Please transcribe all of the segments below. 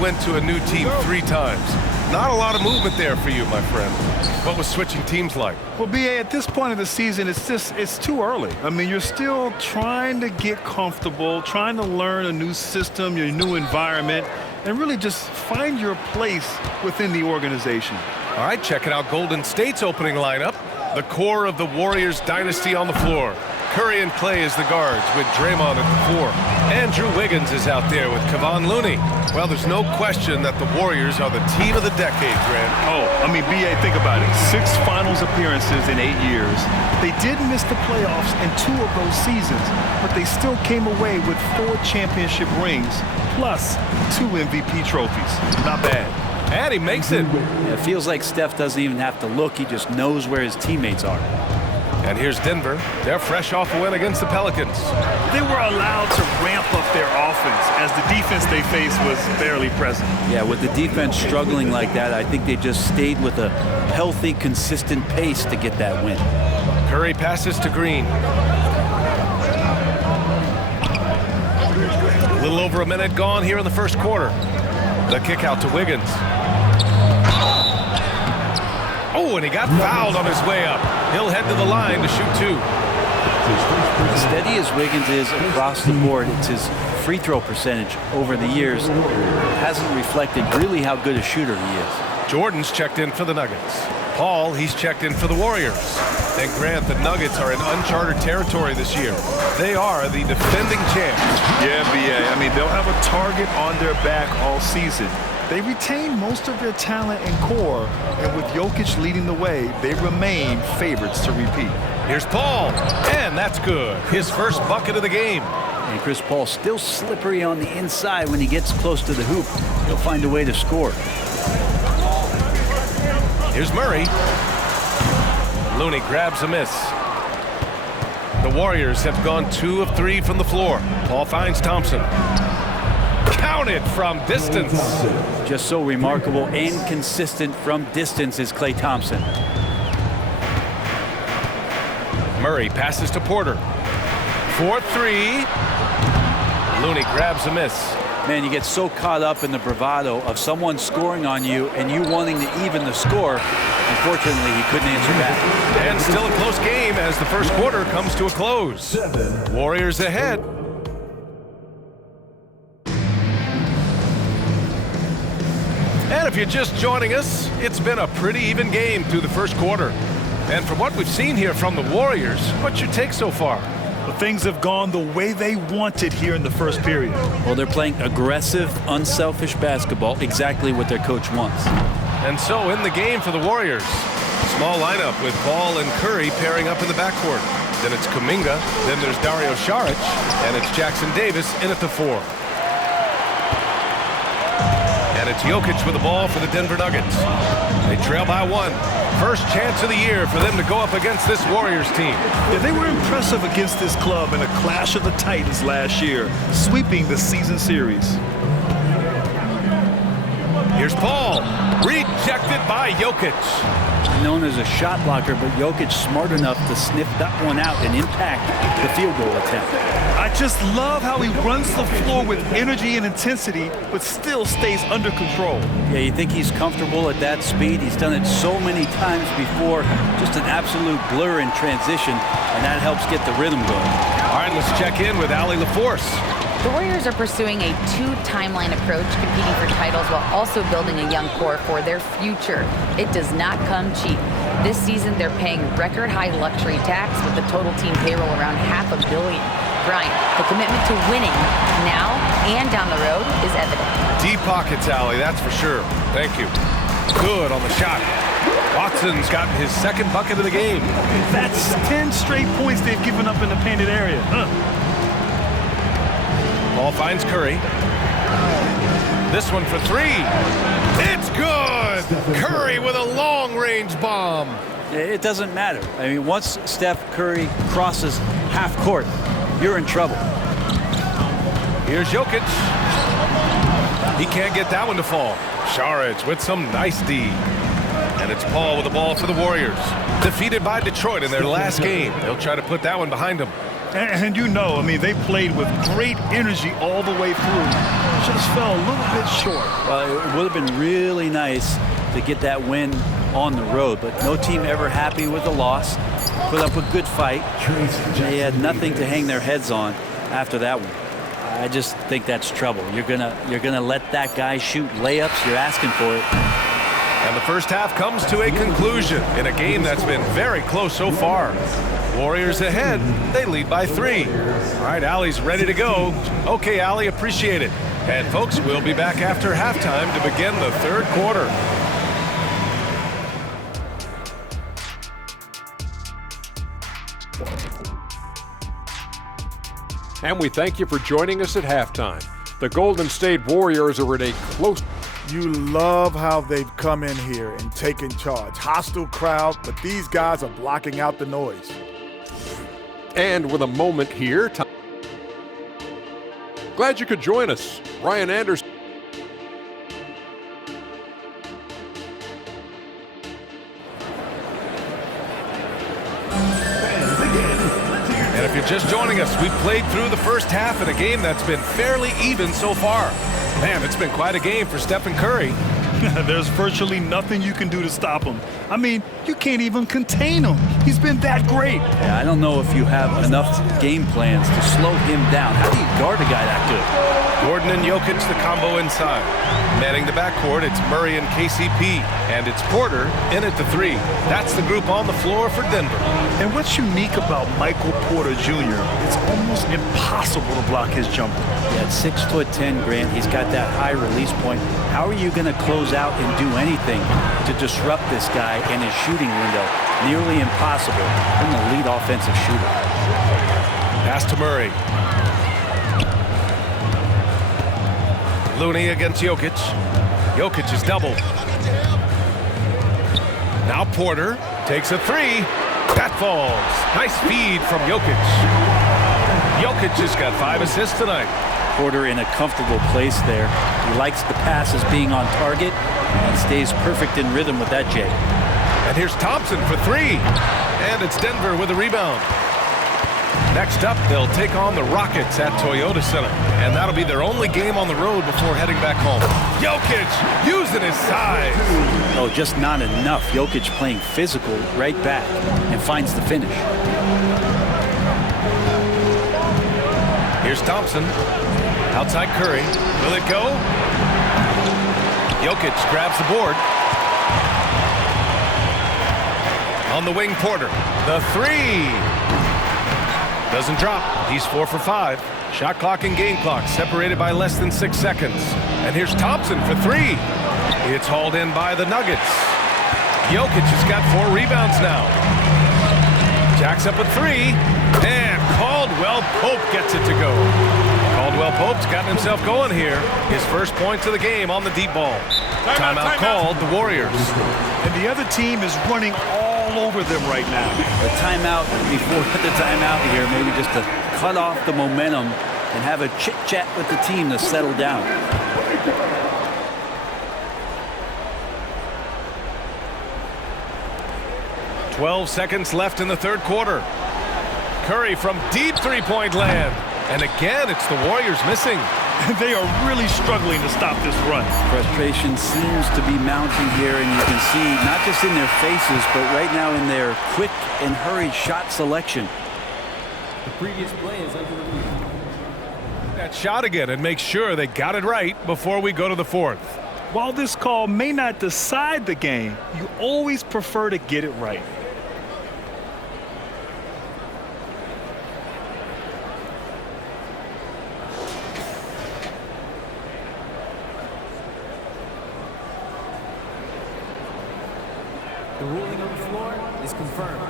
went to a new team 3 times. Not a lot of movement there for you, my friend. What was switching teams like? Well, B.A., at this point of the season, it's too early. I mean, you're still trying to get comfortable, trying to learn a new system, your new environment, and really just find your place within the organization. All right, checking out Golden State's opening lineup. The core of the Warriors dynasty on the floor. Curry and Clay as the guards with Draymond at the 4. Andrew Wiggins is out there with Kevon Looney. Well, there's no question that the Warriors are the team of the decade, Grant. Oh, I mean, B.A., think about it. 6 finals appearances in 8 years. They did miss the playoffs in 2 of those seasons, but they still came away with 4 championship rings, plus 2 MVP trophies. Not bad. And he makes it. It feels like Steph doesn't even have to look. He just knows where his teammates are. And here's Denver. They're fresh off a win against the Pelicans. They were allowed to ramp up their offense as the defense they faced was barely present. Yeah, with the defense struggling like that, I think they just stayed with a healthy, consistent pace to get that win. Curry passes to Green. A little over a minute gone here in the first quarter. The kick out to Wiggins. Oh, and he got fouled on his way up. He'll head to the line to shoot 2. As steady as Wiggins is across the board, it's his free throw percentage over the years hasn't reflected really how good a shooter he is. Jordan's checked in for the Nuggets. Paul, he's checked in for the Warriors. And Grant, the Nuggets are in uncharted territory this year. They are the defending champs. Yeah, B.A., I mean, they'll have a target on their back all season. They retain most of their talent and core, and with Jokic leading the way, they remain favorites to repeat. Here's Paul, and that's good. His first bucket of the game. And Chris Paul still slippery on the inside when he gets close to the hoop. He'll find a way to score. Here's Murray. Looney grabs a miss. The Warriors have gone 2 of 3 from the floor. Paul finds Thompson. Counted from distance. Just so remarkable and consistent from distance is Klay Thompson. Murray passes to Porter. 4-3. Looney grabs a miss. Man, you get so caught up in the bravado of someone scoring on you and you wanting to even the score. Unfortunately, he couldn't answer back. And still a close game as the first quarter comes to a close. Warriors ahead. And if you're just joining us, it's been a pretty even game through the first quarter. And from what we've seen here from the Warriors, what's your take so far? But things have gone the way they wanted here in the first period. Well, they're playing aggressive, unselfish basketball, exactly what their coach wants. And so in the game for the Warriors, small lineup with Paul and Curry pairing up in the backcourt. Then it's Kuminga, then there's Dario Saric, and it's Jackson Davis in at the 4. And it's Jokic with the ball for the Denver Nuggets. They trail by 1. First chance of the year for them to go up against this Warriors team. Yeah, they were impressive against this club in a clash of the Titans last year, sweeping the season series. Here's Paul, rejected by Jokic. Known as a shot blocker, but Jokic smart enough to sniff that one out and impact the field goal attempt. I just love how he runs the floor with energy and intensity, but still stays under control. Yeah, you think he's comfortable at that speed. He's done it so many times before. Just an absolute blur in transition, and that helps get the rhythm going. All right, let's check in with Allie LaForce. The Warriors are pursuing a 2-timeline approach, competing for titles while also building a young core for their future. It does not come cheap. This season, they're paying record-high luxury tax with the total team payroll around $500 million. Bryant, the commitment to winning now and down the road is evident. Deep pockets, Allie, that's for sure. Thank you. Good on the shot. Watson's gotten his second bucket of the game. That's 10 straight points they've given up in the painted area. Ball finds Curry. This one for 3. It's good! Curry with a long-range bomb. It doesn't matter. I mean, once Steph Curry crosses half court, you're in trouble. Here's Jokic. He can't get that one to fall. Saric with some nice D. And it's Paul with the ball for the Warriors. Defeated by Detroit in their last game. They'll try to put that one behind them. And you know, I mean, they played with great energy all the way through. just fell a little bit short. Well, it would have been really nice to get that win on the road, but no team ever happy with a loss. Put up a good fight. They had nothing to hang their heads on after that one. I just think that's trouble. You're gonna let that guy shoot layups. You're asking for it. And the first half comes to a conclusion in a game that's been very close so far. Warriors ahead. They lead by 3. All right, Allie's ready to go. Okay, Allie, appreciate it. And folks, we'll be back after halftime to begin the third quarter. And we thank you for joining us at halftime. The Golden State Warriors are in a close... You love how they've come in here and taken charge. Hostile crowd, but these guys are blocking out the noise. And with a moment here... Glad you could join us. Ryan Anderson. And if you're just joining us, we've played through the first half in a game that's been fairly even so far. Man, it's been quite a game for Stephen Curry. There's virtually nothing you can do to stop him. I mean, you can't even contain him. He's been that great. Yeah, I don't know if you have enough game plans to slow him down. How do you guard a guy that good? Gordon and Jokic, the combo inside. Manning the backcourt, it's Murray and KCP. And it's Porter in at the 3. That's the group on the floor for Denver. And what's unique about Michael Porter Jr., it's almost impossible to block his jumper. Yeah, at 6'10", Grant, he's got that high release point. How are you going to close out and do anything to disrupt this guy and his shooting window? Nearly impossible from the lead offensive shooter. Pass to Murray. Looney against Jokic. Jokic is doubled. Now Porter takes a 3. That falls. Nice feed from Jokic. Jokic has got 5 assists tonight. Porter in a comfortable place there. He likes the passes being on target, and he stays perfect in rhythm with that Jay. And here's Thompson for 3. And it's Denver with a rebound. Next up, they'll take on the Rockets at Toyota Center. And that'll be their only game on the road before heading back home. Jokic using his size. Oh, just not enough. Jokic playing physical right back and finds the finish. Here's Thompson. Outside Curry. Will it go? Jokic grabs the board. On the wing, Porter. The 3. Doesn't drop. He's 4 for 5. Shot clock and game clock separated by less than 6 seconds. And here's Thompson for 3. It's hauled in by the Nuggets. Jokic has got 4 rebounds now. Jacks up a 3. And Caldwell Pope gets it to go. Caldwell Pope's gotten himself going here. His first points of the game on the deep ball. Timeout called the Warriors. And the other team is running all over them right now. A timeout before the timeout here, maybe just to cut off the momentum and have a chit-chat with the team to settle down. "12 seconds left in the third quarter. Curry from deep three-point land. And again, it's the Warriors missing. They are really struggling to stop this run. Frustration seems to be mounting here, and you can see not just in their faces, but right now in their quick and hurried shot selection. The previous play is under review. That shot again and make sure they got it right before we go to the fourth. While this call may not decide the game, you always prefer to get it right. The ruling on the floor is confirmed.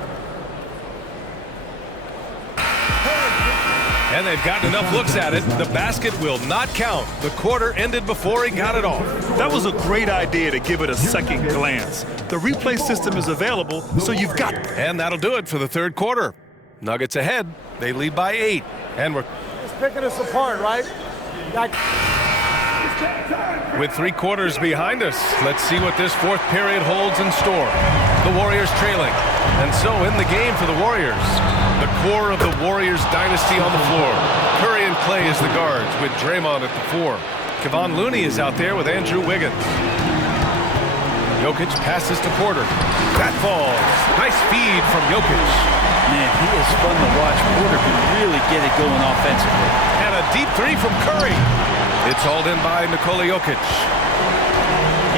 And they've gotten enough looks at it. The basket will not count. The quarter ended before he got it off. That was a great idea to give it a second glance. The replay system is available, so you've got it. And that'll do it for the third quarter. Nuggets ahead. They lead by 8. And we're Picking us apart, right? with 3 quarters behind us. Let's see what this fourth period holds in store. The Warriors trailing. And so in the game for the Warriors, the core of the Warriors dynasty on the floor. Curry and Clay as the guards with Draymond at the 4. Kevon Looney is out there with Andrew Wiggins. Jokic passes to Porter. That falls. Nice feed from Jokic. Man, he is fun to watch. Porter can really get it going offensively. And a deep three from Curry. It's hauled in by Nikola Jokic.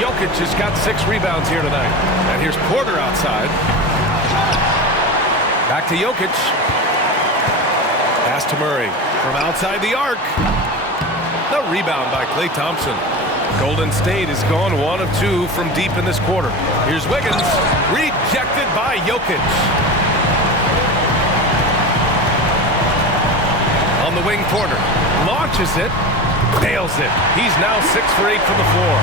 Jokic has got 6 rebounds here tonight. And here's Porter outside. Back to Jokic. Pass to Murray. From outside the arc. The rebound by Klay Thompson. Golden State has gone 1 of 2 from deep in this quarter. Here's Wiggins. Rejected by Jokic. On the wing, Porter launches it. Nails it. He's now 6 for 8 from the floor.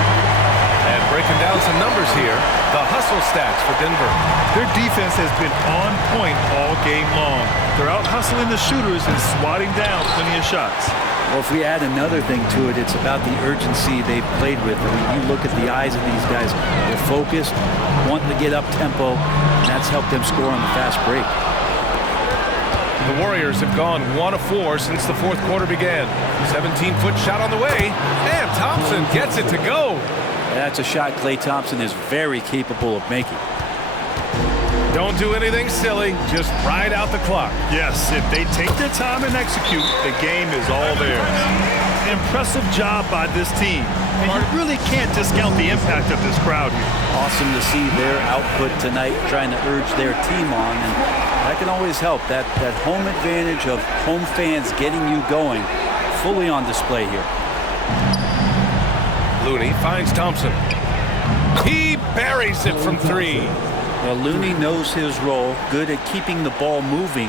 And breaking down some numbers here, the hustle stats for Denver. Their defense has been on point all game long. They're out hustling the shooters and swatting down plenty of shots. Well, if we add another thing to it, it's about the urgency they've played with. I mean, you look at the eyes of these guys. They're focused, wanting to get up tempo, and that's helped them score on the fast break. The Warriors have gone 1 of 4 since the fourth quarter began. 17-foot shot on the way, and Thompson gets it to go. That's a shot Klay Thompson is very capable of making. Don't do anything silly, just ride out the clock. Yes, if they take their time and execute, the game is all theirs. Impressive job by this team. And you really can't discount the impact of this crowd here. Awesome to see their output tonight, trying to urge their team on, and that can always help. That home advantage of home fans getting you going, fully on display here. Looney finds Thompson. He buries it from 3. Well, Looney knows his role, good at keeping the ball moving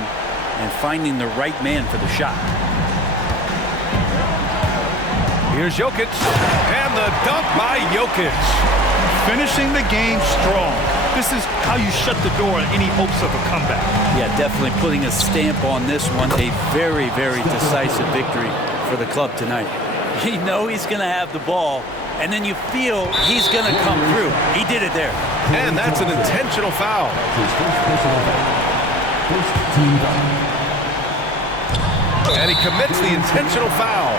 and finding the right man for the shot. Here's Jokic, and the dunk by Jokic. Finishing the game strong. This is how you shut the door on any hopes of a comeback. Yeah, definitely putting a stamp on this one. A very, very decisive victory for the club tonight. You know he's going to have the ball, and then you feel he's going to come through. He did it there. And that's an intentional foul. And he commits the intentional foul.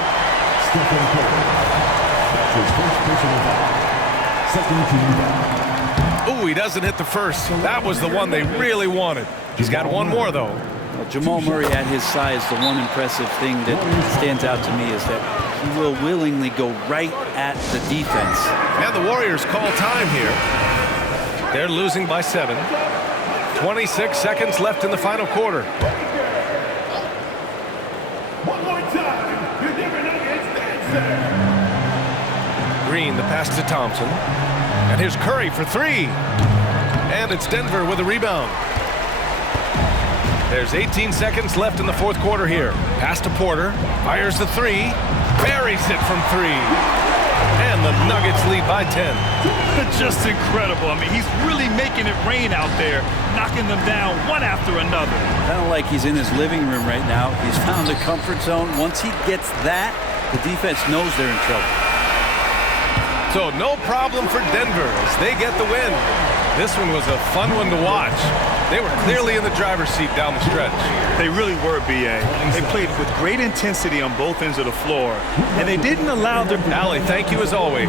Ooh, he doesn't hit the first. That was the one they really wanted. He's got one more, though. Well, Jamal Murray at his size, the one impressive thing that stands out to me is that he will willingly go right at the defense. And the Warriors call time here. They're losing by 7. 26 seconds left in the final quarter. Green, the pass to Thompson. And here's Curry for 3. And it's Denver with a rebound. There's 18 seconds left in the fourth quarter here. Pass to Porter. Fires the 3. Buries it from 3. And the Nuggets lead by 10. Just incredible. I mean, he's really making it rain out there, knocking them down one after another. Kind of like he's in his living room right now. He's found a comfort zone. Once he gets that, the defense knows they're in trouble. So no problem for Denver as they get the win. This one was a fun one to watch. They were clearly in the driver's seat down the stretch. They really were, B.A. They played with great intensity on both ends of the floor, and they didn't allow their... Allie, thank you as always.